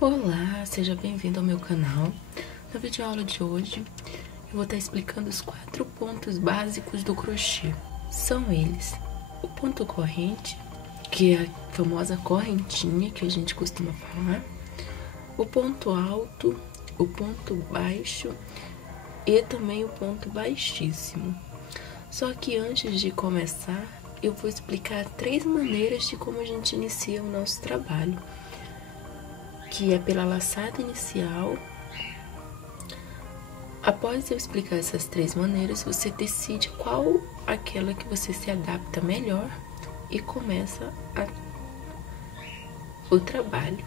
Olá, seja bem-vindo ao meu canal. Na videoaula de hoje, eu vou estar explicando os 4 pontos básicos do crochê. São eles: o ponto corrente, que é a famosa correntinha que a gente costuma falar, o ponto alto, o ponto baixo e também o ponto baixíssimo. Só que antes de começar, eu vou explicar 3 maneiras de como a gente inicia o nosso trabalho, que é pela laçada inicial. Após eu explicar essas 3 maneiras, você decide qual aquela que você se adapta melhor e começa o trabalho.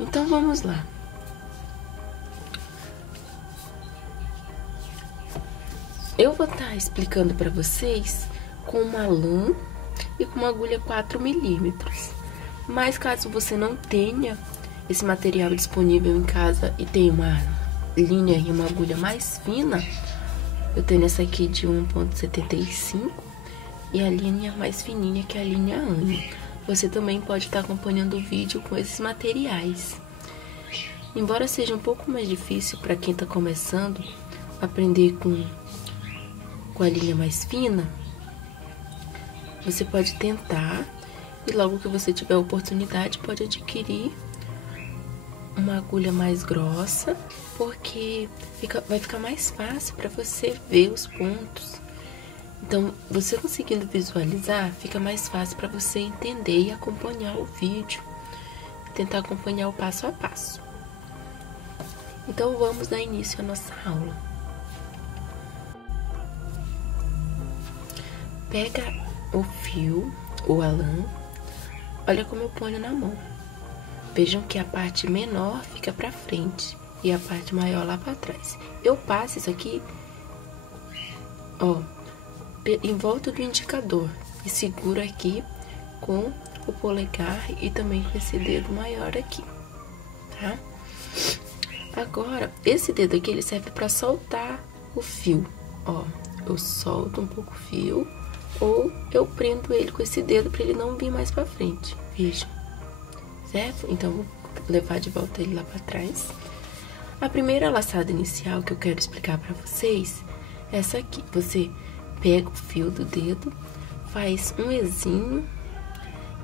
Então vamos lá. Eu vou estar explicando para vocês com uma lã e com uma agulha 4 milímetros. Mas caso você não tenha esse material disponível em casa e tenha uma linha e uma agulha mais fina, eu tenho essa aqui de 1,75 e a linha mais fininha, que é a linha Anne. Você também pode estar acompanhando o vídeo com esses materiais. Embora seja um pouco mais difícil para quem está começando aprender com a linha mais fina, você pode tentar e logo que você tiver a oportunidade pode adquirir uma agulha mais grossa, porque vai ficar mais fácil para você ver os pontos. Então, você conseguindo visualizar, fica mais fácil para você entender e acompanhar o vídeo, tentar acompanhar o passo a passo. Então, vamos dar início à nossa aula. Pega o fio ou a lã, olha como eu ponho na mão. Vejam que a parte menor fica pra frente e a parte maior lá pra trás. Eu passo isso aqui, ó, em volta do indicador e seguro aqui com o polegar e também com esse dedo maior aqui, tá? Agora, esse dedo aqui, ele serve pra soltar o fio, ó. Eu solto um pouco o fio, ou eu prendo ele com esse dedo para ele não vir mais para frente, veja, certo? Então, vou levar de volta ele lá para trás. A primeira laçada inicial que eu quero explicar para vocês é essa aqui. Você pega o fio do dedo, faz um Ezinho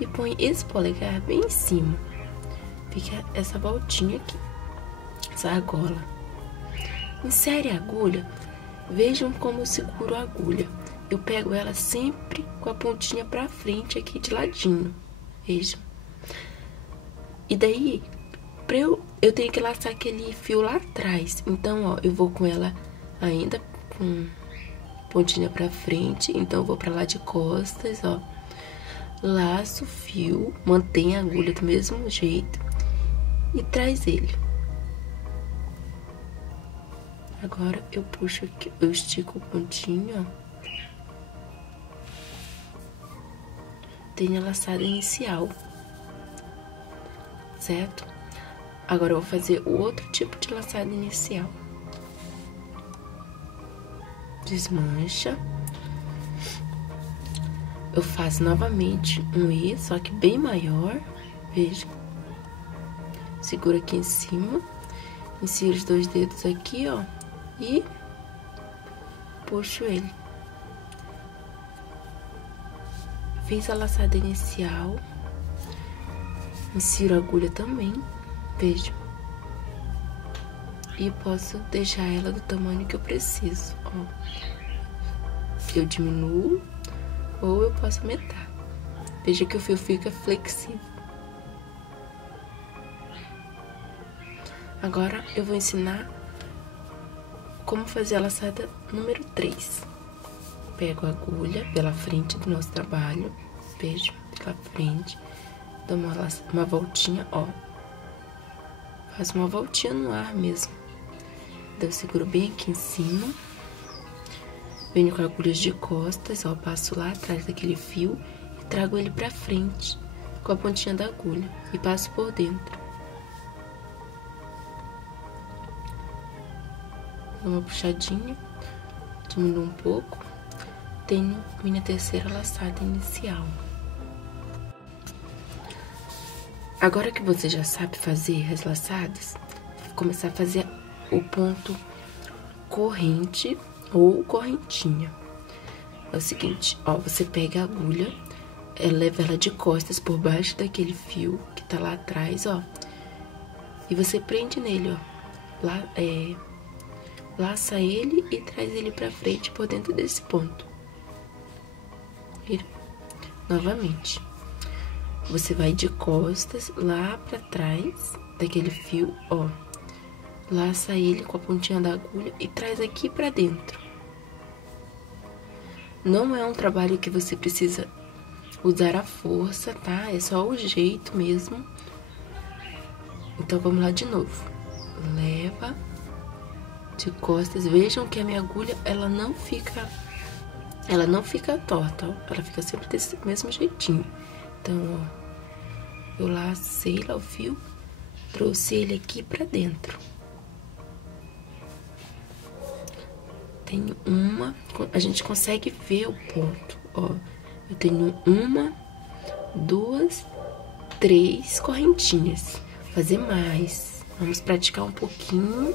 e põe esse polegar bem em cima. Fica essa voltinha aqui, essa argola. Insere a agulha, vejam como eu seguro a agulha. Eu pego ela sempre com a pontinha pra frente aqui de ladinho, vejam. E daí, eu tenho que laçar aquele fio lá atrás. Então, ó, eu vou com ela ainda com pontinha pra frente. Então, eu vou pra lá de costas, ó. Laço o fio, mantém a agulha do mesmo jeito e traz ele. Agora, eu puxo aqui, eu estico o pontinho, ó. Tem a laçada inicial, certo? Agora eu vou fazer o outro tipo de laçada inicial. Desmancha. Eu faço novamente um E, só que bem maior, veja. Segura aqui em cima, insiro os 2 dedos aqui, ó, e puxo ele. Fiz a laçada inicial, insiro a agulha também, veja. E posso deixar ela do tamanho que eu preciso, ó. Eu diminuo ou eu posso aumentar. Veja que o fio fica flexível. Agora eu vou ensinar como fazer a laçada número 3. Pego a agulha pela frente do nosso trabalho, veja, pela frente, dou uma voltinha, ó. Faço uma voltinha no ar mesmo. Daí eu seguro bem aqui em cima. Venho com agulhas de costas, ó, passo lá atrás daquele fio e trago ele pra frente com a pontinha da agulha e passo por dentro. dou uma puxadinha, diminuo um pouco, tenho minha terceira laçada inicial. Agora que você já sabe fazer as laçadas, vou começar a fazer o ponto corrente ou correntinha. É o seguinte, ó, você pega a agulha, leva ela de costas por baixo daquele fio que tá lá atrás, ó, e você prende nele, ó, laça ele e traz ele pra frente por dentro desse ponto. Vira. Novamente, você vai de costas lá pra trás daquele fio, ó, laça ele com a pontinha da agulha e traz aqui pra dentro. Não é um trabalho que você precisa usar a força, tá? É só o jeito mesmo. Então, vamos lá de novo. Leva de costas. Vejam que a minha agulha, ela não fica torta, ó. Ela fica sempre desse mesmo jeitinho. Então, ó, eu lacei lá o fio, trouxe ele aqui pra dentro. Tenho uma, a gente consegue ver o ponto, ó. Eu tenho 1, 2, 3 correntinhas. Vou fazer mais. Vamos praticar um pouquinho,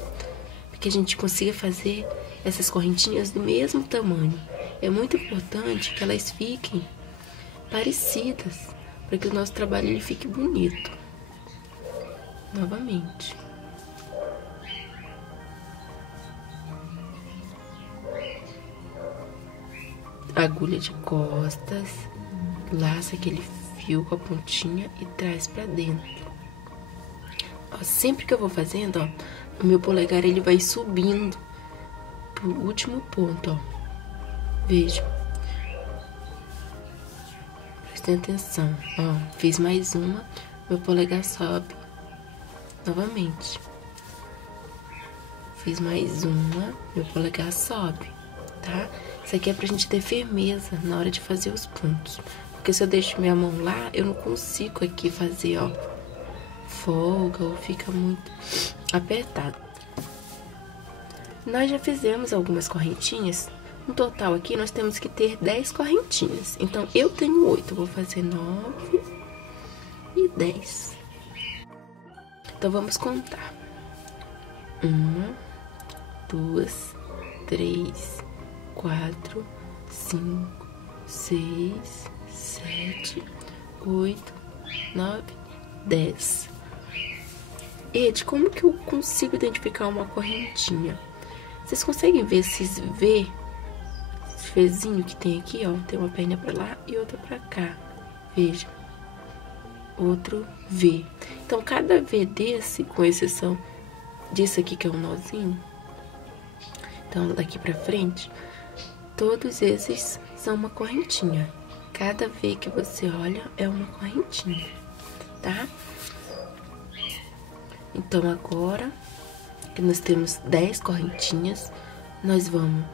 para que a gente consiga fazer essas correntinhas do mesmo tamanho. É muito importante que elas fiquem parecidas, para que o nosso trabalho ele fique bonito. Novamente. Agulha de costas, laça aquele fio com a pontinha e traz pra dentro. Ó, sempre que eu vou fazendo, ó, o meu polegar ele vai subindo pro último ponto, ó. Veja. Prestem atenção, ó. Fiz mais uma, meu polegar sobe novamente. Fiz mais uma, meu polegar sobe, tá? Isso aqui é pra gente ter firmeza na hora de fazer os pontos. Porque se eu deixo minha mão lá, eu não consigo aqui fazer, ó, folga ou fica muito apertado. Nós já fizemos algumas correntinhas. No total aqui, nós temos que ter 10 correntinhas. Então, eu tenho 8. Eu vou fazer 9 e 10. Então, vamos contar. 1, 2, 3... 4, 5, 6, 7, 8, 9, 10. Ed, como que eu consigo identificar uma correntinha? Vocês conseguem ver esses V? Esse Vzinho que tem aqui, ó. Tem uma perna pra lá e outra pra cá. Veja. Outro V. Então, cada V desse, com exceção disso aqui que é um nozinho. Então, daqui pra frente... Todos esses são uma correntinha. Cada V que você olha é uma correntinha, tá? Então, agora que nós temos 10 correntinhas, nós vamos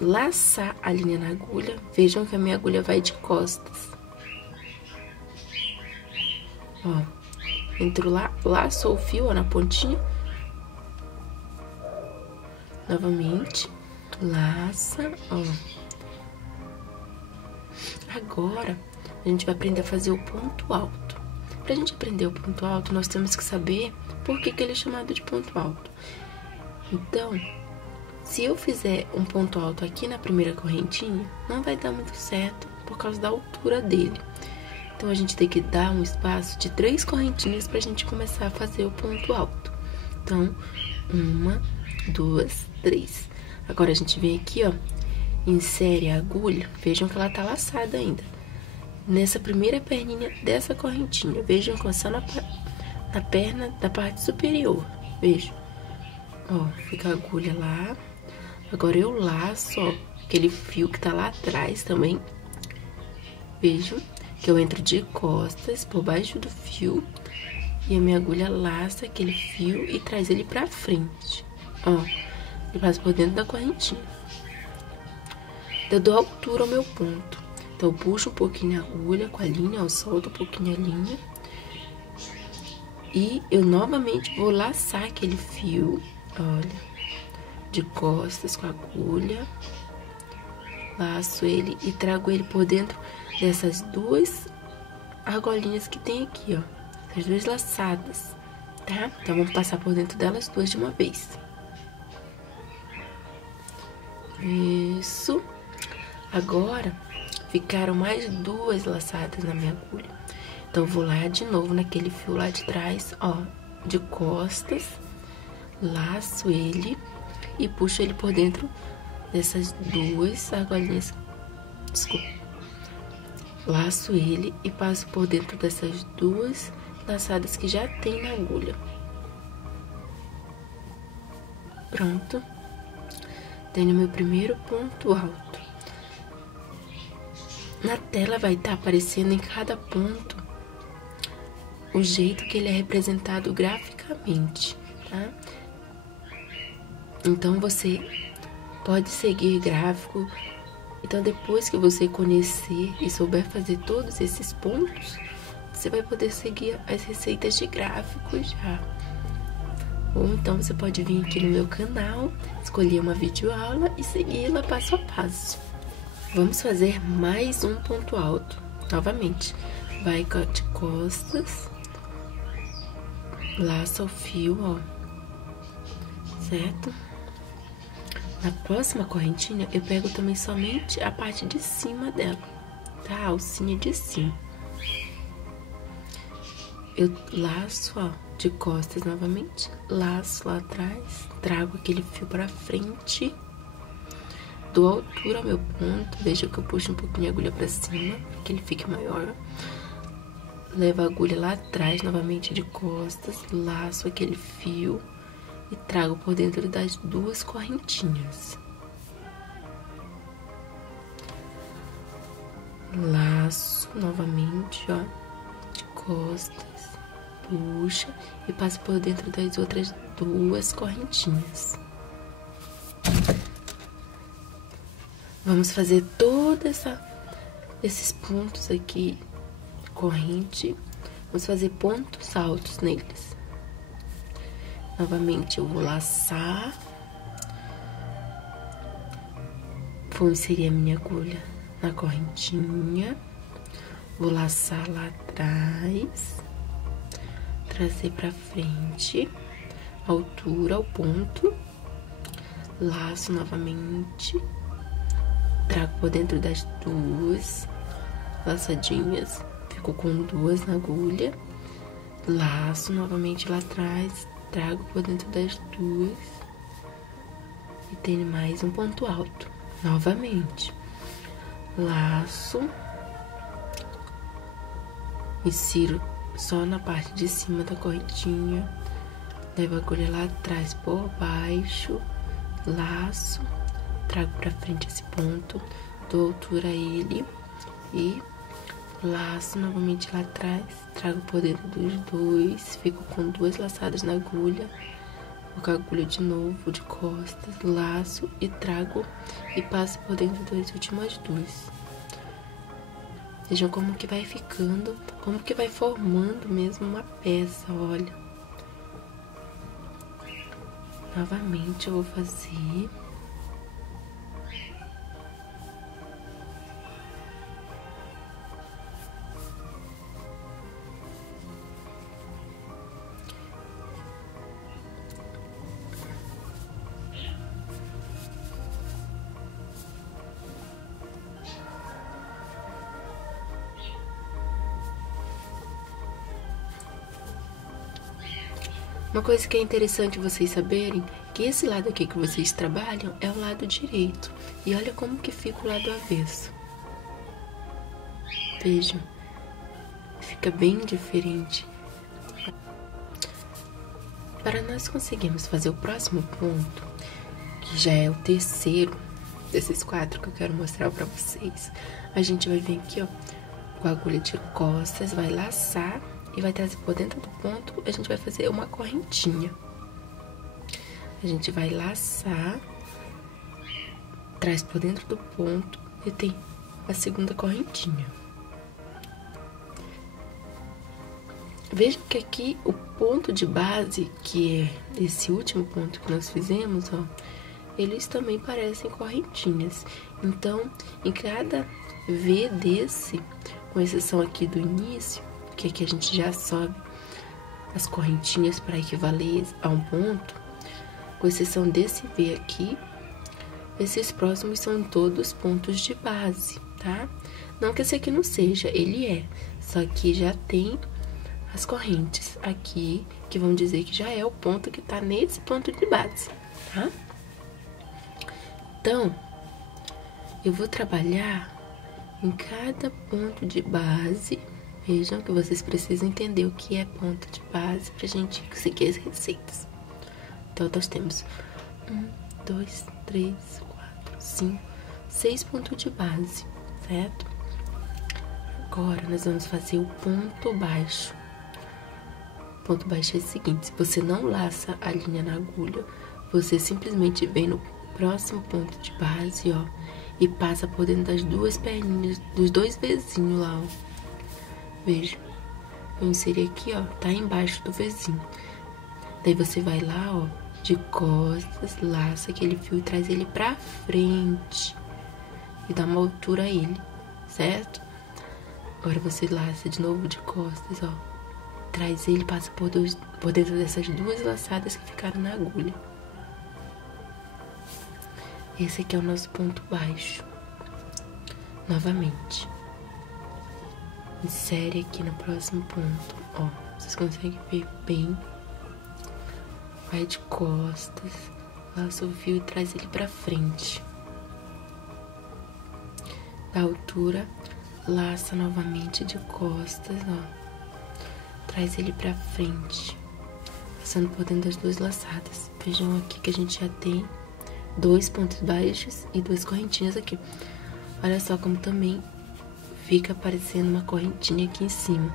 laçar a linha na agulha. Vejam que a minha agulha vai de costas. Ó, entro lá, laço o fio, ó, na pontinha. Novamente. Laça, ó. Agora, a gente vai aprender a fazer o ponto alto. Pra gente aprender o ponto alto, nós temos que saber por que ele é chamado de ponto alto. Então, se eu fizer um ponto alto aqui na primeira correntinha, não vai dar muito certo por causa da altura dele. Então, a gente tem que dar um espaço de 3 correntinhas pra gente começar a fazer o ponto alto. Então, 1, 2, 3. Agora, a gente vem aqui, ó, insere a agulha, vejam que ela tá laçada ainda. Nessa primeira perninha dessa correntinha, vejam que é só na perna da parte superior, vejam. Ó, fica a agulha lá. Agora, eu laço, ó, aquele fio que tá lá atrás também. Vejam que eu entro de costas por baixo do fio e a minha agulha laça aquele fio e traz ele pra frente, ó. E passo por dentro da correntinha. Eu dou altura ao meu ponto. Então, eu puxo um pouquinho a agulha com a linha, eu solto um pouquinho a linha. E eu novamente vou laçar aquele fio, olha. de costas com a agulha, laço ele e trago ele por dentro dessas duas argolinhas que tem aqui, ó, as duas laçadas, tá? Então, vamos passar por dentro delas duas de uma vez. Isso. Agora, ficaram mais duas laçadas na minha agulha. Então, eu vou lá de novo naquele fio lá de trás, ó, de costas, laço ele e puxo ele por dentro dessas duas argolinhas. Desculpa. Laço ele e passo por dentro dessas duas laçadas que já tem na agulha. Pronto. Tenho meu primeiro ponto alto. Na tela vai estar aparecendo em cada ponto o jeito que ele é representado graficamente, tá? Então, você pode seguir gráfico. Então, depois que você conhecer e souber fazer todos esses pontos, você vai poder seguir as receitas de gráficos já. Ou então, você pode vir aqui no meu canal, escolher uma videoaula e segui-la passo a passo. Vamos fazer mais um ponto alto. Novamente, vai de costas, laça o fio, ó, certo? Na próxima correntinha, eu pego também somente a parte de cima dela, tá? A alcinha de cima. Eu laço, ó, de costas novamente, laço lá atrás, trago aquele fio pra frente, dou altura ao meu ponto, veja que eu puxo um pouquinho a agulha pra cima, pra que ele fique maior. Levo a agulha lá atrás, novamente de costas, laço aquele fio e trago por dentro das duas correntinhas. Laço novamente, ó, de costas, puxa e passo por dentro das outras duas correntinhas. Vamos fazer todos esses pontos aqui, corrente, vamos fazer pontos altos neles. Novamente, eu vou laçar, vou inserir a minha agulha na correntinha, vou laçar lá atrás, trazer pra frente, altura ao ponto, laço novamente, trago por dentro das duas laçadinhas, fico com duas na agulha, laço novamente lá atrás, trago por dentro das duas e tenho mais um ponto alto. Novamente, laço, insiro só na parte de cima da correntinha, levo a agulha lá atrás por baixo, laço, trago pra frente esse ponto, dou altura a ele e laço novamente lá atrás, trago por dentro dos dois, fico com duas laçadas na agulha, vou com a agulha de novo, de costas, laço e trago e passo por dentro das últimas duas. Vejam como que vai ficando, como que vai formando mesmo uma peça, olha. Novamente eu vou fazer. Uma coisa que é interessante vocês saberem, que esse lado aqui que vocês trabalham é o lado direito. E olha como que fica o lado avesso. Vejam, fica bem diferente. Para nós conseguirmos fazer o próximo ponto, que já é o terceiro desses 4 que eu quero mostrar pra vocês, a gente vai vir aqui, ó, com a agulha de costas, vai laçar e vai trazer por dentro do ponto, a gente vai fazer uma correntinha. A gente vai laçar, traz por dentro do ponto e tem a segunda correntinha. Vejam que aqui o ponto de base, que é esse último ponto que nós fizemos, ó, eles também parecem correntinhas. Então, em cada V desse, com exceção aqui do início, que aqui a gente já sobe as correntinhas para equivaler a um ponto, com exceção desse V aqui, esses próximos são todos pontos de base, tá? Não que esse aqui não seja, ele é, só que já tem as correntes aqui, que vão dizer que já é o ponto que tá nesse ponto de base, tá? Então, eu vou trabalhar em cada ponto de base. Vejam que vocês precisam entender o que é ponto de base pra gente conseguir as receitas. Então, nós temos 1, 2, 3, 4, 5, 6 pontos de base, certo? Agora, nós vamos fazer o ponto baixo. O ponto baixo é o seguinte: se você não laça a linha na agulha, você simplesmente vem no próximo ponto de base, ó, e passa por dentro das duas perninhas, dos dois Vzinhos lá, ó. Veja, eu inseri aqui, ó, tá embaixo do Vzinho. Daí você vai lá, ó, de costas, laça aquele fio e traz ele pra frente e dá uma altura a ele, certo? Agora você laça de novo de costas, ó, traz ele, passa por dentro dessas duas laçadas que ficaram na agulha. Esse aqui é o nosso ponto baixo. Novamente, insere aqui no próximo ponto, ó, vocês conseguem ver bem. Vai de costas, laça o fio e traz ele pra frente. Da altura, laça novamente de costas, ó, traz ele pra frente, passando por dentro das duas laçadas. Vejam aqui que a gente já tem 2 pontos baixos e 2 correntinhas aqui. Olha só como também fica aparecendo uma correntinha aqui em cima.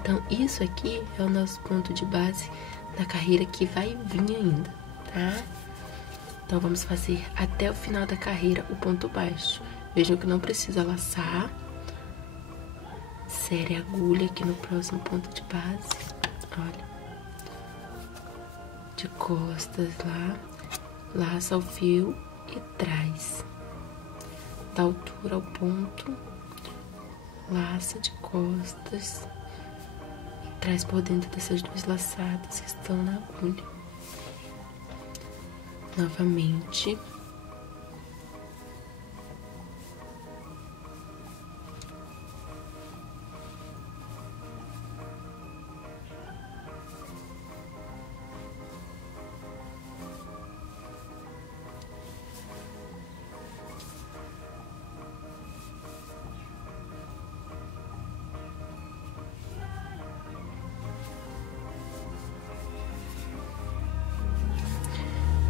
Então, isso aqui é o nosso ponto de base da carreira que vai vir ainda, tá? Então, vamos fazer até o final da carreira o ponto baixo. Vejam que não precisa laçar. Insere a agulha aqui no próximo ponto de base. Olha. De costas lá. Laça o fio e traz. Da altura ao ponto. Laça de costas. E traz por dentro dessas duas laçadas que estão na agulha. Novamente.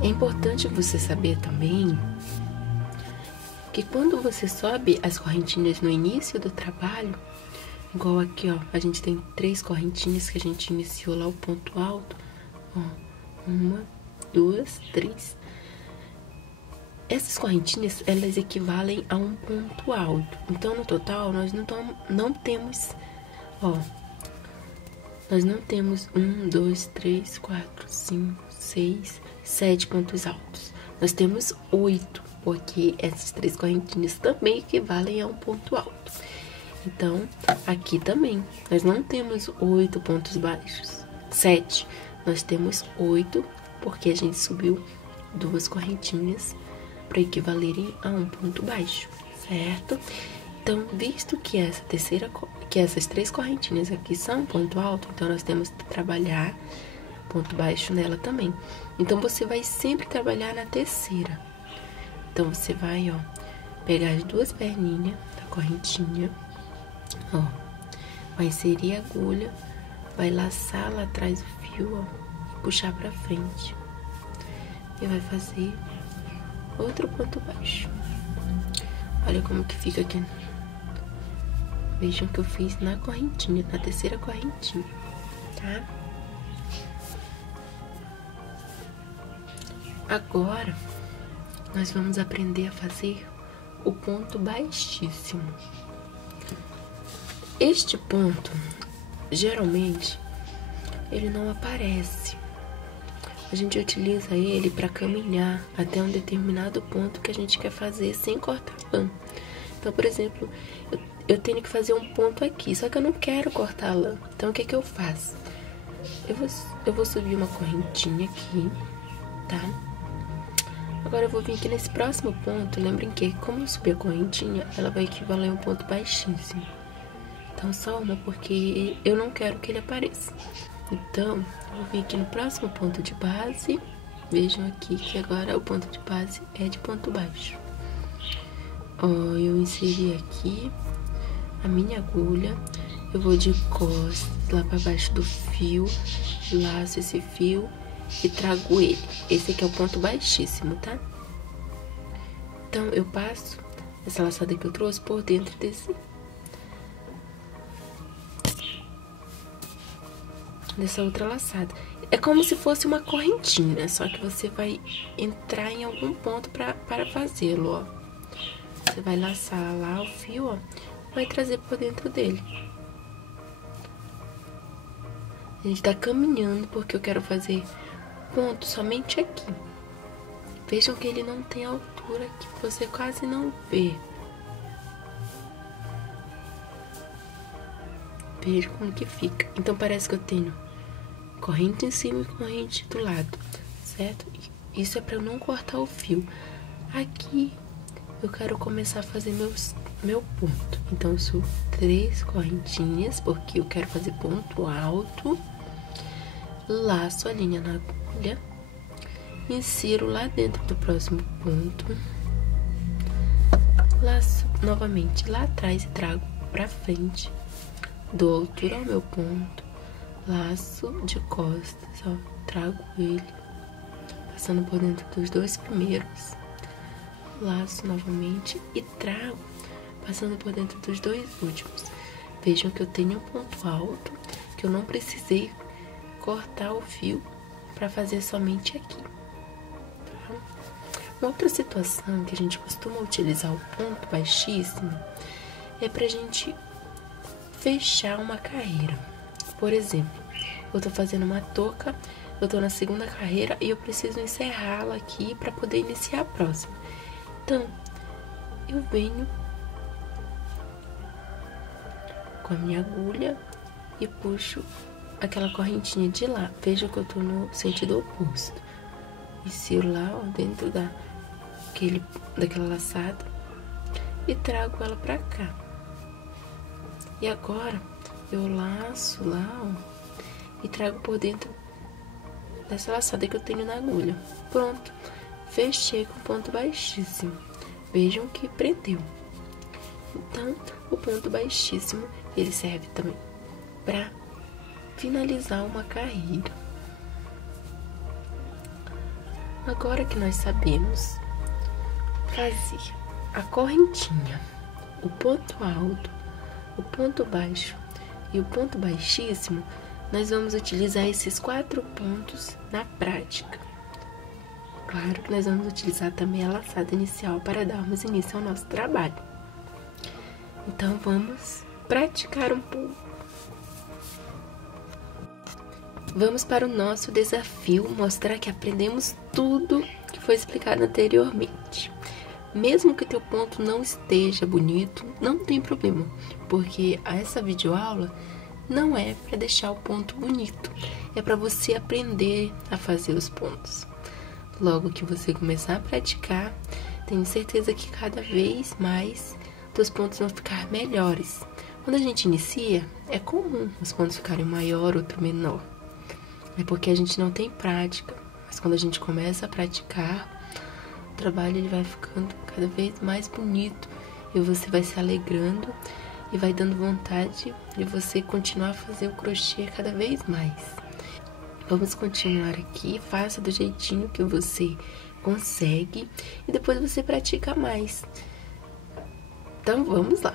É importante você saber também que quando você sobe as correntinhas no início do trabalho, igual aqui, ó, a gente tem 3 correntinhas que a gente iniciou lá o ponto alto, ó, 1, 2, 3. Essas correntinhas, elas equivalem a um ponto alto. Então, no total, nós não temos, ó, nós não temos 1, 2, 3, 4, 5, 6, 7 pontos altos. Nós temos 8, porque essas 3 correntinhas também equivalem a um ponto alto. Então, aqui também, nós não temos 8 pontos baixos. 7, nós temos 8, porque a gente subiu 2 correntinhas para equivalerem a um ponto baixo, certo? Então, visto que essas 3 correntinhas aqui são ponto alto, então nós temos que trabalhar ponto baixo nela também. Então, você vai sempre trabalhar na terceira. Então, você vai, ó, pegar as 2 perninhas da correntinha, ó, vai inserir a agulha, vai laçar lá atrás o fio, ó, e puxar pra frente. E vai fazer outro ponto baixo. Olha como que fica aqui. Vejam que eu fiz na correntinha, na terceira correntinha, tá? Agora, nós vamos aprender a fazer o ponto baixíssimo. Este ponto, geralmente, ele não aparece. a gente utiliza ele para caminhar até um determinado ponto que a gente quer fazer sem cortar a lã. Então, por exemplo, eu tenho que fazer um ponto aqui, só que eu não quero cortar a lã. Então, o que eu faço? Eu vou subir uma correntinha aqui, tá? Agora eu vou vir aqui nesse próximo ponto. Lembrem que, como eu subir a correntinha, ela vai equivaler a um ponto baixíssimo. Então, só uma, porque eu não quero que ele apareça. Então, eu vou vir aqui no próximo ponto de base. Vejam aqui que agora o ponto de base é de ponto baixo. Ó, eu inseri aqui a minha agulha. Eu vou de costas lá para baixo do fio, laço esse fio e trago ele. Esse aqui é o ponto baixíssimo, tá? Então, eu passo essa laçada que eu trouxe por dentro dessa outra laçada. É como se fosse uma correntinha, só que você vai entrar em algum ponto para fazê-lo, ó. Você vai laçar lá o fio, ó, vai trazer por dentro dele. A gente tá caminhando porque eu quero fazer ponto somente aqui. Vejam que ele não tem altura que você quase não vê. Veja como que fica. Então parece que eu tenho corrente em cima e corrente do lado, certo? Isso é para eu não cortar o fio. Aqui eu quero começar a fazer meu ponto. Então eu subo 3 correntinhas, porque eu quero fazer ponto alto. Laço a linha na agulha, insiro lá dentro do próximo ponto, laço novamente lá atrás e trago pra frente, dou altura ao meu ponto, laço de costas, ó, trago ele, passando por dentro dos 2 primeiros, laço novamente e trago, passando por dentro dos 2 últimos. Vejam que eu tenho um ponto alto, que eu não precisei cortar o fio para fazer somente aqui, tá? Uma outra situação que a gente costuma utilizar o ponto baixíssimo é pra gente fechar uma carreira. Por exemplo, eu tô fazendo uma touca, eu tô na segunda carreira e eu preciso encerrá-la aqui para poder iniciar a próxima. Então, eu venho com a minha agulha e puxo aquela correntinha de lá. Veja que eu tô no sentido oposto. Insiro lá, ó, dentro daquela laçada e trago ela pra cá. E agora eu laço lá, ó, e trago por dentro dessa laçada que eu tenho na agulha. Pronto, fechei com ponto baixíssimo. Vejam que prendeu. Então, o ponto baixíssimo, ele serve também pra finalizar uma carreira. Agora que nós sabemos fazer a correntinha, o ponto alto, o ponto baixo e o ponto baixíssimo, nós vamos utilizar esses 4 pontos na prática. Claro que nós vamos utilizar também a laçada inicial para darmos início ao nosso trabalho. Então, vamos praticar um pouco. Vamos para o nosso desafio, mostrar que aprendemos tudo que foi explicado anteriormente. Mesmo que teu ponto não esteja bonito, não tem problema, porque essa videoaula não é para deixar o ponto bonito, é para você aprender a fazer os pontos. Logo que você começar a praticar, tenho certeza que cada vez mais teus pontos vão ficar melhores. Quando a gente inicia, é comum os pontos ficarem maior, outro menor. É porque a gente não tem prática, mas quando a gente começa a praticar, o trabalho ele vai ficando cada vez mais bonito e você vai se alegrando e vai dando vontade de você continuar a fazer o crochê cada vez mais. Vamos continuar aqui, faça do jeitinho que você consegue e depois você pratica mais. Então, vamos lá.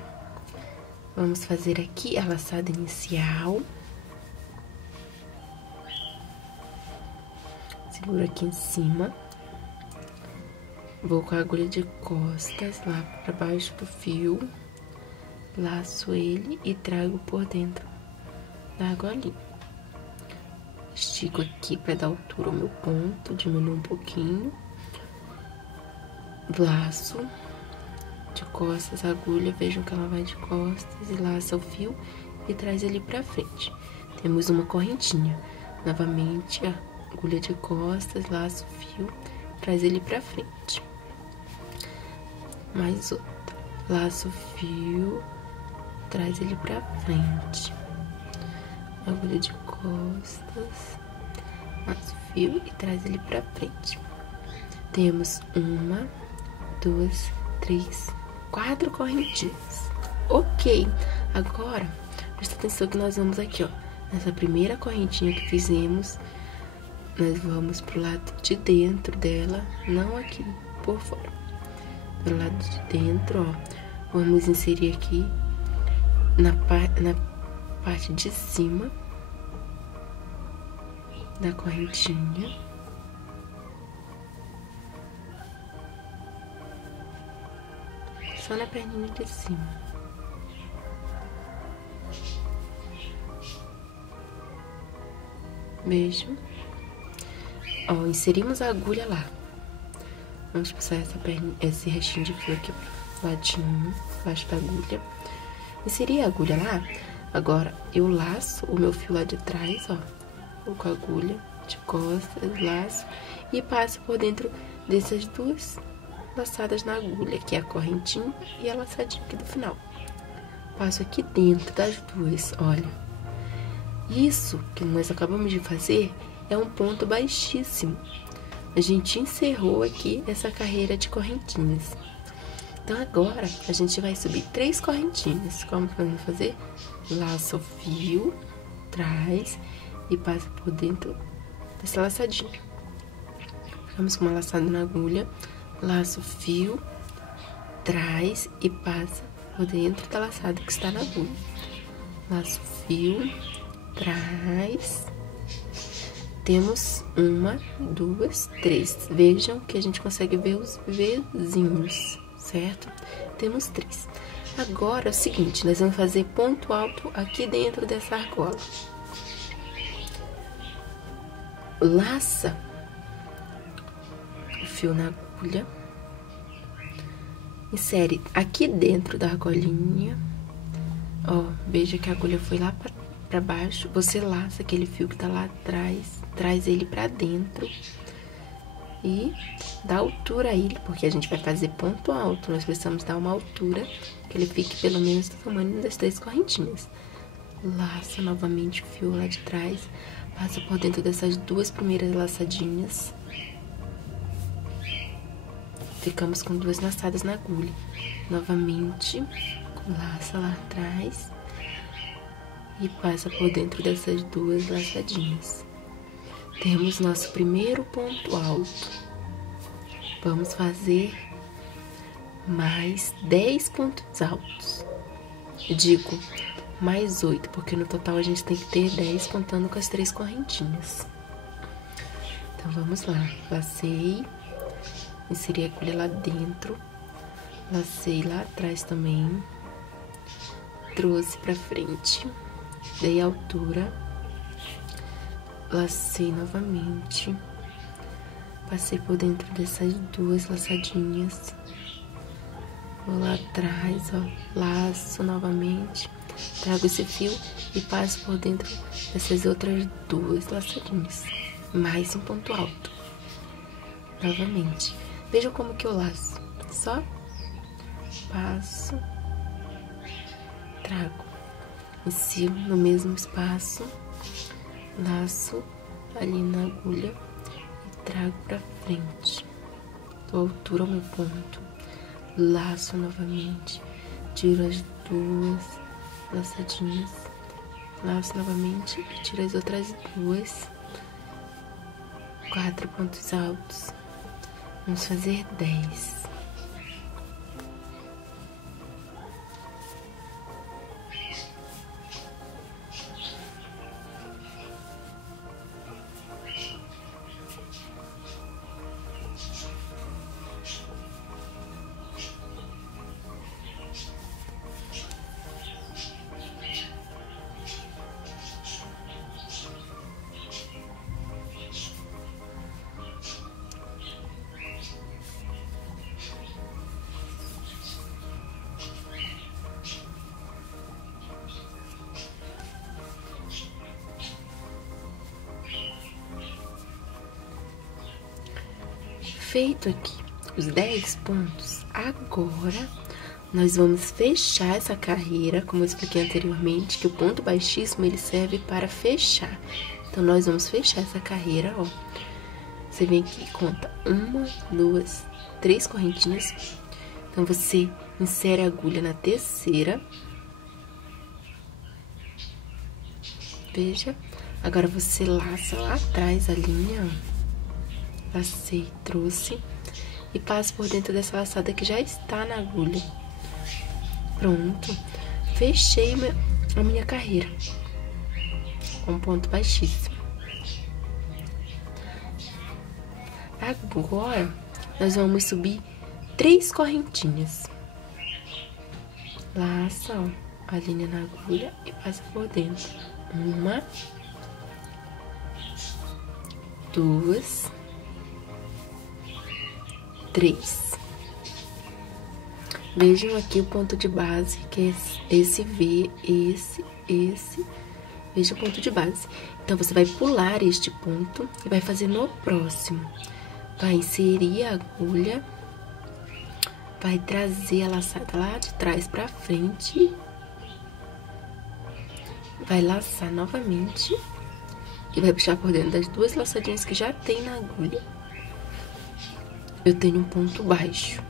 Vamos fazer aqui a laçada inicial. Seguro aqui em cima. Vou com a agulha de costas lá para baixo do fio. Laço ele e trago por dentro da argolinha. Estiro estico aqui para dar altura ao meu ponto, diminuo um pouquinho. Laço de costas a agulha, vejam que ela vai de costas e laça o fio e traz ele pra frente. Temos uma correntinha. Novamente, a agulha de costas, laça o fio, traz ele pra frente. Mais outra. Laça o fio, traz ele pra frente. Agulha de costas, laça o fio e traz ele pra frente. Temos 1, 2, 3, 4 correntinhas. Ok, agora presta atenção que nós vamos aqui, ó. Nessa primeira correntinha que fizemos, nós vamos pro lado de dentro dela, não aqui por fora. Do lado de dentro, ó, vamos inserir aqui na parte de cima da correntinha. Só na perninha de cima. Veja. Ó, inserimos a agulha lá. Vamos passar esse restinho de fio aqui pro ladinho, embaixo da agulha. Inseri a agulha lá. Agora, eu laço o meu fio lá de trás, ó. Vou com a agulha de costas, laço. E passo por dentro dessas duas laçadas na agulha, que é a correntinha e a laçadinha aqui do final. Passo aqui dentro das duas, olha. Isso que nós acabamos de fazer é um ponto baixíssimo. A gente encerrou aqui essa carreira de correntinhas. Então, agora, a gente vai subir 3 correntinhas. Como que vamos fazer? Laça o fio, traz e passa por dentro dessa laçadinha. Ficamos com uma laçada na agulha, laça o fio, traz e passa por dentro da laçada que está na agulha. Laça o fio, traz. Temos 1, 2, 3. Vejam que a gente consegue ver os Vzinhos, certo? Temos 3. Agora é o seguinte, nós vamos fazer ponto alto aqui dentro dessa argola. Laça o fio na agulha. Insere aqui dentro da argolinha. Ó, veja que a agulha foi lá pra baixo. Você laça aquele fio que tá lá atrás, traz ele pra dentro e dá altura a ele, porque a gente vai fazer ponto alto. Nós precisamos dar uma altura que ele fique pelo menos do tamanho das 3 correntinhas. Laça novamente o fio lá de trás, passa por dentro dessas 2 primeiras laçadinhas. Ficamos com 2 laçadas na agulha. Novamente, laça lá atrás e passa por dentro dessas 2 laçadinhas. Temos nosso primeiro ponto alto. Vamos fazer mais 10 pontos altos. Digo, mais 8, porque no total a gente tem que ter 10 contando com as 3 correntinhas. Então, vamos lá. Lacei, inseri a agulha lá dentro, lacei lá atrás também, trouxe pra frente, dei altura, lacei novamente, passei por dentro dessas 2 laçadinhas, vou lá atrás, ó, laço novamente, trago esse fio e passo por dentro dessas outras 2 laçadinhas, mais um ponto alto, novamente. Vejam como que eu laço, só passo, trago, insiro no mesmo espaço, laço ali na agulha e trago pra frente, dou altura ao meu ponto, laço novamente, tiro as 2 laçadinhas, laço novamente e tiro as outras 2, 4 pontos altos. Vamos fazer 10. Feito aqui os 10 pontos, agora nós vamos fechar essa carreira, como eu expliquei anteriormente, que o ponto baixíssimo ele serve para fechar. Então, nós vamos fechar essa carreira, ó. Você vem aqui e conta 1, 2, 3 correntinhas. Então, você insere a agulha na terceira. Veja. Agora, você laça lá atrás a linha, ó. Lacei, trouxe. E passa por dentro dessa laçada que já está na agulha. Pronto. Fechei a minha carreira com ponto baixíssimo. Agora, nós vamos subir 3 correntinhas. Laça, ó, a linha na agulha e passa por dentro. 1, 2, 3. Vejam aqui o ponto de base, que é esse V, esse. Veja o ponto de base. Então, você vai pular este ponto e vai fazer no próximo. Vai inserir a agulha, vai trazer a laçada lá de trás pra frente, vai laçar novamente e vai puxar por dentro das 2 laçadinhas que já tem na agulha. Eu tenho um ponto baixo.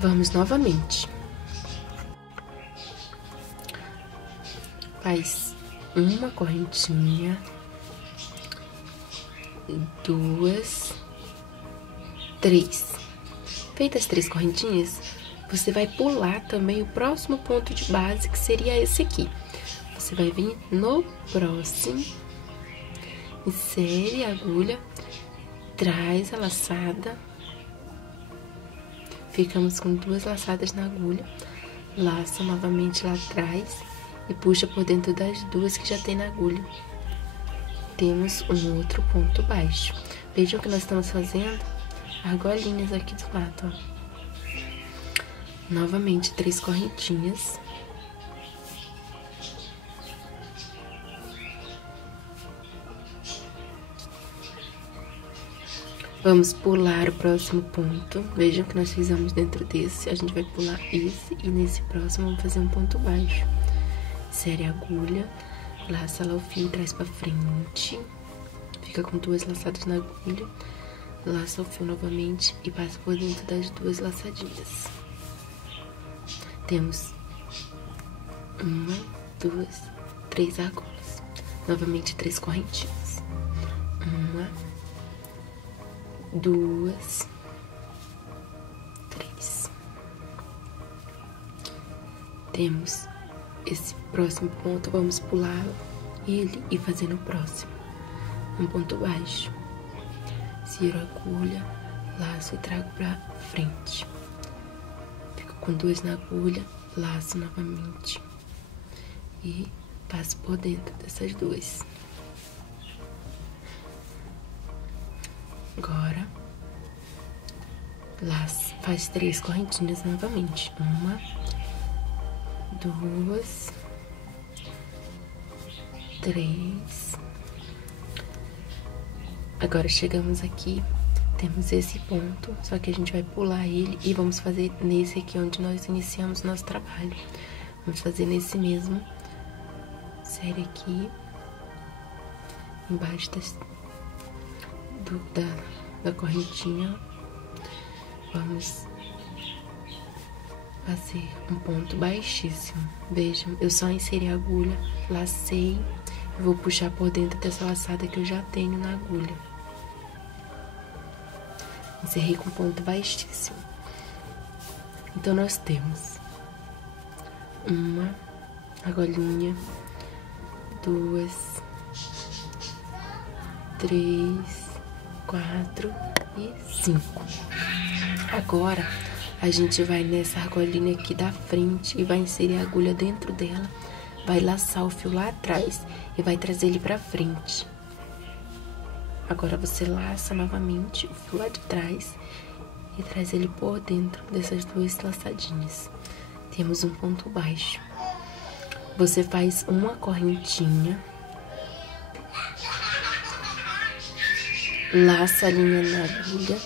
Vamos novamente. Faz uma correntinha, 2, 3. Feitas as 3 correntinhas, você vai pular também o próximo ponto de base, que seria esse aqui. Você vai vir no próximo, insere a agulha, traz a laçada. Ficamos com 2 laçadas na agulha, laça novamente lá atrás e puxa por dentro das 2 que já tem na agulha. Temos um outro ponto baixo. Vejam o que nós estamos fazendo? Argolinhas aqui do lado, ó. Novamente, 3 correntinhas. Vamos pular o próximo ponto. Vejam que nós fizemos dentro desse. A gente vai pular esse e nesse próximo vamos fazer um ponto baixo. Insere a agulha, laça lá o fio e traz pra frente. Fica com 2 laçadas na agulha. Laça o fio novamente e passa por dentro das 2 laçadinhas. Temos 1, 2, 3 argolas. Novamente 3 correntinhas. 1, 2, 3. Temos esse próximo ponto, vamos pular ele e fazer no próximo. Um ponto baixo. Ciro a agulha, laço e trago pra frente. Fico com 2 na agulha, laço novamente. E passo por dentro dessas 2. Agora, laço, faz 3 correntinhas novamente. 1, 2, 3. Agora, chegamos aqui, temos esse ponto, só que a gente vai pular ele e vamos fazer nesse aqui onde nós iniciamos nosso trabalho. Vamos fazer nesse mesmo. Insere aqui, embaixo da correntinha. Vamos fazer um ponto baixíssimo. Vejam, eu só inseri a agulha, lacei e vou puxar por dentro dessa laçada que eu já tenho na agulha. Encerrei com ponto baixíssimo. Então, nós temos uma argolinha, 2, 3, 4 e 5. Agora, a gente vai nessa argolinha aqui da frente e vai inserir a agulha dentro dela, vai laçar o fio lá atrás e vai trazer ele pra frente. Agora, você laça novamente o fio lá de trás e traz ele por dentro dessas 2 laçadinhas. Temos um ponto baixo. Você faz uma correntinha, Laça a linha na agulha.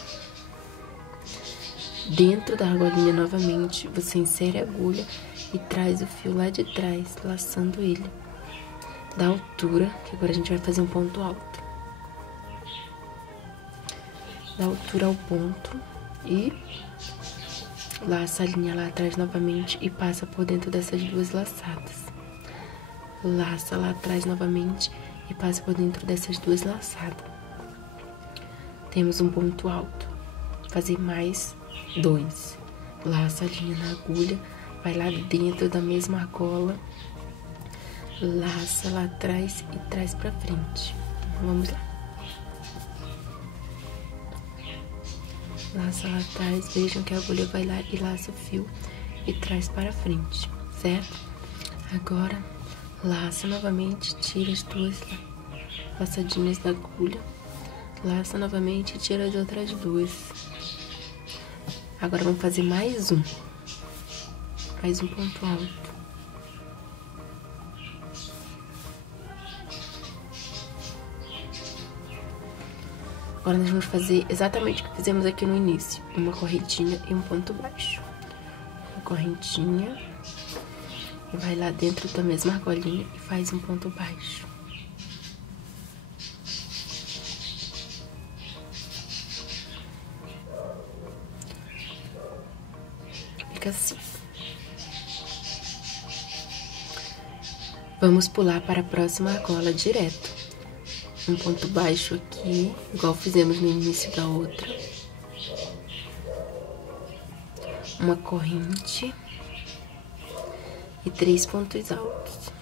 Dentro da argolinha novamente, você insere a agulha e traz o fio lá de trás, laçando ele da altura, que agora a gente vai fazer um ponto alto. Da altura ao ponto e laça a linha lá atrás novamente e passa por dentro dessas duas laçadas. Laça lá atrás novamente e passa por dentro dessas duas laçadas. Temos um ponto alto. Fazer mais 2. Laça a linha na agulha, vai lá dentro da mesma argola, laça lá atrás e traz pra frente. Vamos lá. Laça lá atrás, vejam que a agulha vai lá e laça o fio e traz para frente, certo? Agora, laça novamente, tira as duas laçadinhas da agulha, laça novamente e tira as outras duas. Agora, vamos fazer mais um ponto alto. Agora, nós vamos fazer exatamente o que fizemos aqui no início. Uma correntinha e um ponto baixo. Uma correntinha. E vai lá dentro da mesma argolinha e faz um ponto baixo. Fica assim. Vamos pular para a próxima argola direto. Um ponto baixo aqui, igual fizemos no início da outra. Uma corrente. E 3 pontos altos.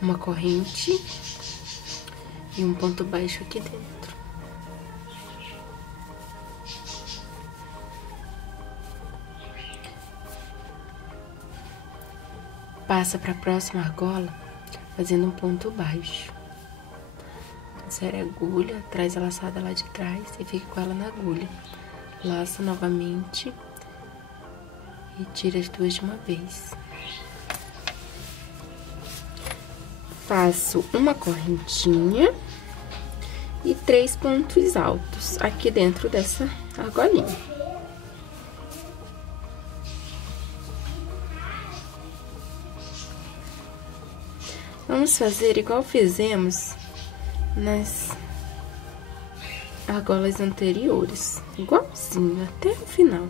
Uma corrente e um ponto baixo aqui dentro. Passa para a próxima argola fazendo um ponto baixo. Insere a agulha, traz a laçada lá de trás e fica com ela na agulha. Laça novamente e tira as duas de uma vez. Faço uma correntinha e 3 pontos altos aqui dentro dessa argolinha. Vamos fazer igual fizemos nas argolas anteriores, igualzinho até o final.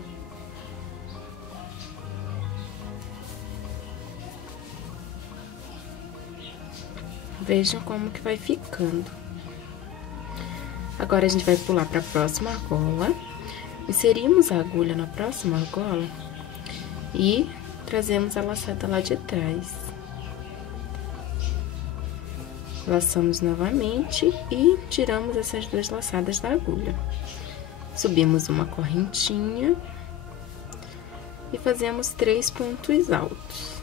Vejam como que vai ficando. Agora, a gente vai pular para a próxima argola. Inserimos a agulha na próxima argola e trazemos a laçada lá de trás. Laçamos novamente e tiramos essas duas laçadas da agulha. Subimos uma correntinha e fazemos 3 pontos altos.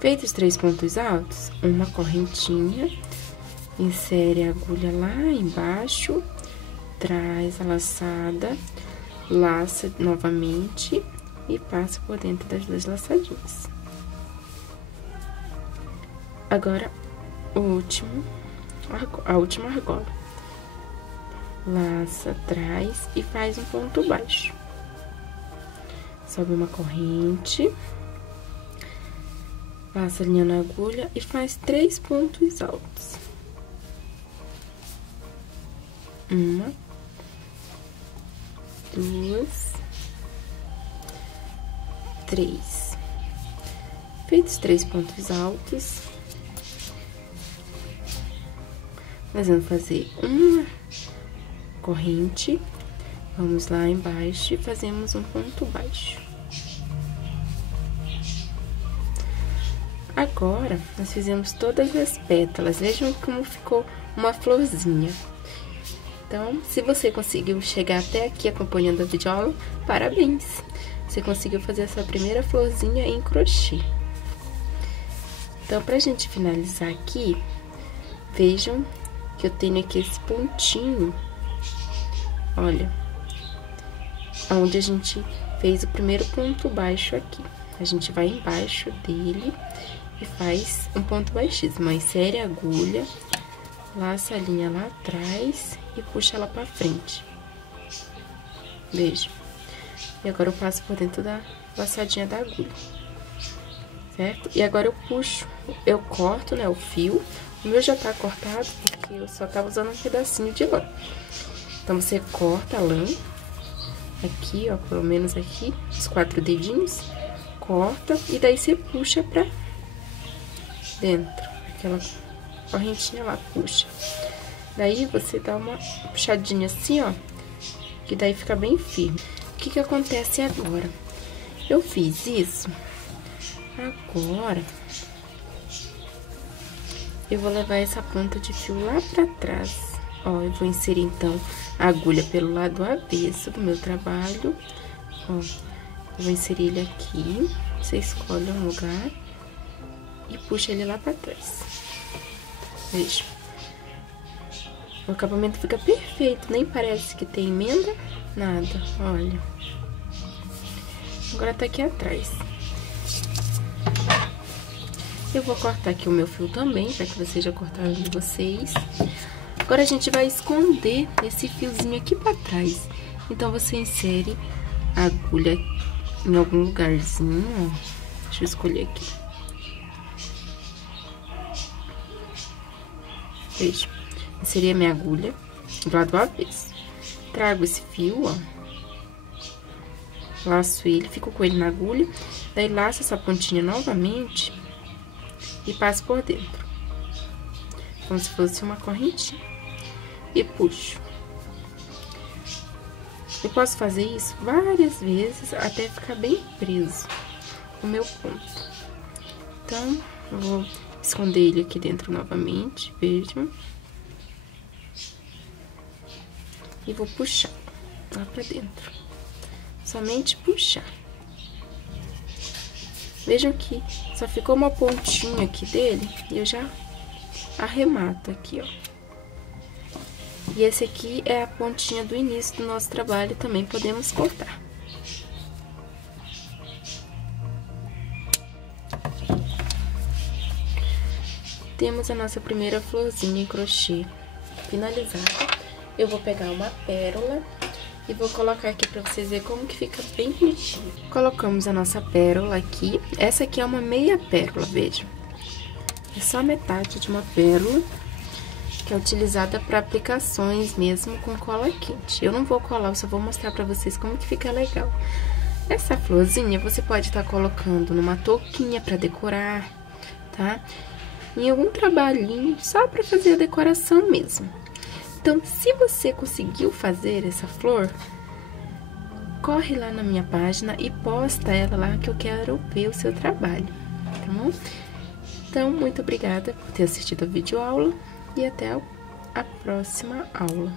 Feitos 3 pontos altos, uma correntinha, insere a agulha lá embaixo, traz a laçada, laça novamente e passa por dentro das duas laçadinhas. Agora, a última argola. Laça, traz e faz um ponto baixo. Sobe uma corrente. Passa a linha na agulha e faz 3 pontos altos. 1, 2, 3. Feitos 3 pontos altos, nós vamos fazer uma corrente, vamos lá embaixo e fazemos um ponto baixo. agora, nós fizemos todas as pétalas. Vejam como ficou uma florzinha. Então, se você conseguiu chegar até aqui acompanhando a videoaula, parabéns! Você conseguiu fazer essa primeira florzinha em crochê. Então, pra gente finalizar aqui, vejam que eu tenho aqui esse pontinho, olha, onde a gente fez o primeiro ponto baixo aqui. A gente vai embaixo dele e faz um ponto baixíssimo. Insere a agulha, laça a linha lá atrás e puxa ela pra frente. Veja. E agora eu passo por dentro da laçadinha da agulha. Certo? E agora eu puxo, eu corto, né, o fio. O meu já tá cortado porque eu só tava usando um pedacinho de lã. Então, você corta a lã. Aqui, ó, pelo menos aqui, os 4 dedinhos. Corta e daí você puxa pra dentro. Aquela correntinha lá, puxa. Daí, você dá uma puxadinha assim, ó. Que daí fica bem firme. O que que acontece agora? Eu fiz isso. Agora, eu vou levar essa ponta de fio lá pra trás. Ó, eu vou inserir, então, a agulha pelo lado avesso do meu trabalho. Ó, eu vou inserir ele aqui. Você escolhe um lugar e puxa ele lá pra trás. Veja. O acabamento fica perfeito, nem parece que tem emenda, nada, olha. Agora tá aqui atrás. Eu vou cortar aqui o meu fio também, já que vocês já cortaram de vocês. Agora, a gente vai esconder esse fiozinho aqui pra trás. Então, você insere a agulha em algum lugarzinho, ó. Deixa eu escolher aqui. Veja. Inseri a minha agulha do lado avesso. Trago esse fio, ó. Laço ele, fico com ele na agulha. Daí, laço essa pontinha novamente e passo por dentro. Como se fosse uma correntinha. E puxo. Eu posso fazer isso várias vezes até ficar bem preso o meu ponto. Então, eu vou esconder ele aqui dentro novamente, vejam. E vou puxar lá pra dentro. Somente puxar. Vejam que só ficou uma pontinha aqui dele e eu já arremato aqui, ó. E esse aqui é a pontinha do início do nosso trabalho, também podemos cortar. Temos a nossa primeira florzinha em crochê finalizada. Eu vou pegar uma pérola e vou colocar aqui pra vocês verem como que fica bem bonitinho. Colocamos a nossa pérola aqui. Essa aqui é uma meia pérola, vejam. É só metade de uma pérola, que é utilizada para aplicações mesmo com cola quente. Eu não vou colar, eu só vou mostrar pra vocês como que fica legal. Essa florzinha você pode estar colocando numa touquinha pra decorar, tá? Em algum trabalhinho, só pra fazer a decoração mesmo. Então, se você conseguiu fazer essa flor, corre lá na minha página e posta ela lá, que eu quero ver o seu trabalho, tá bom? Então, muito obrigada por ter assistido a videoaula e até a próxima aula.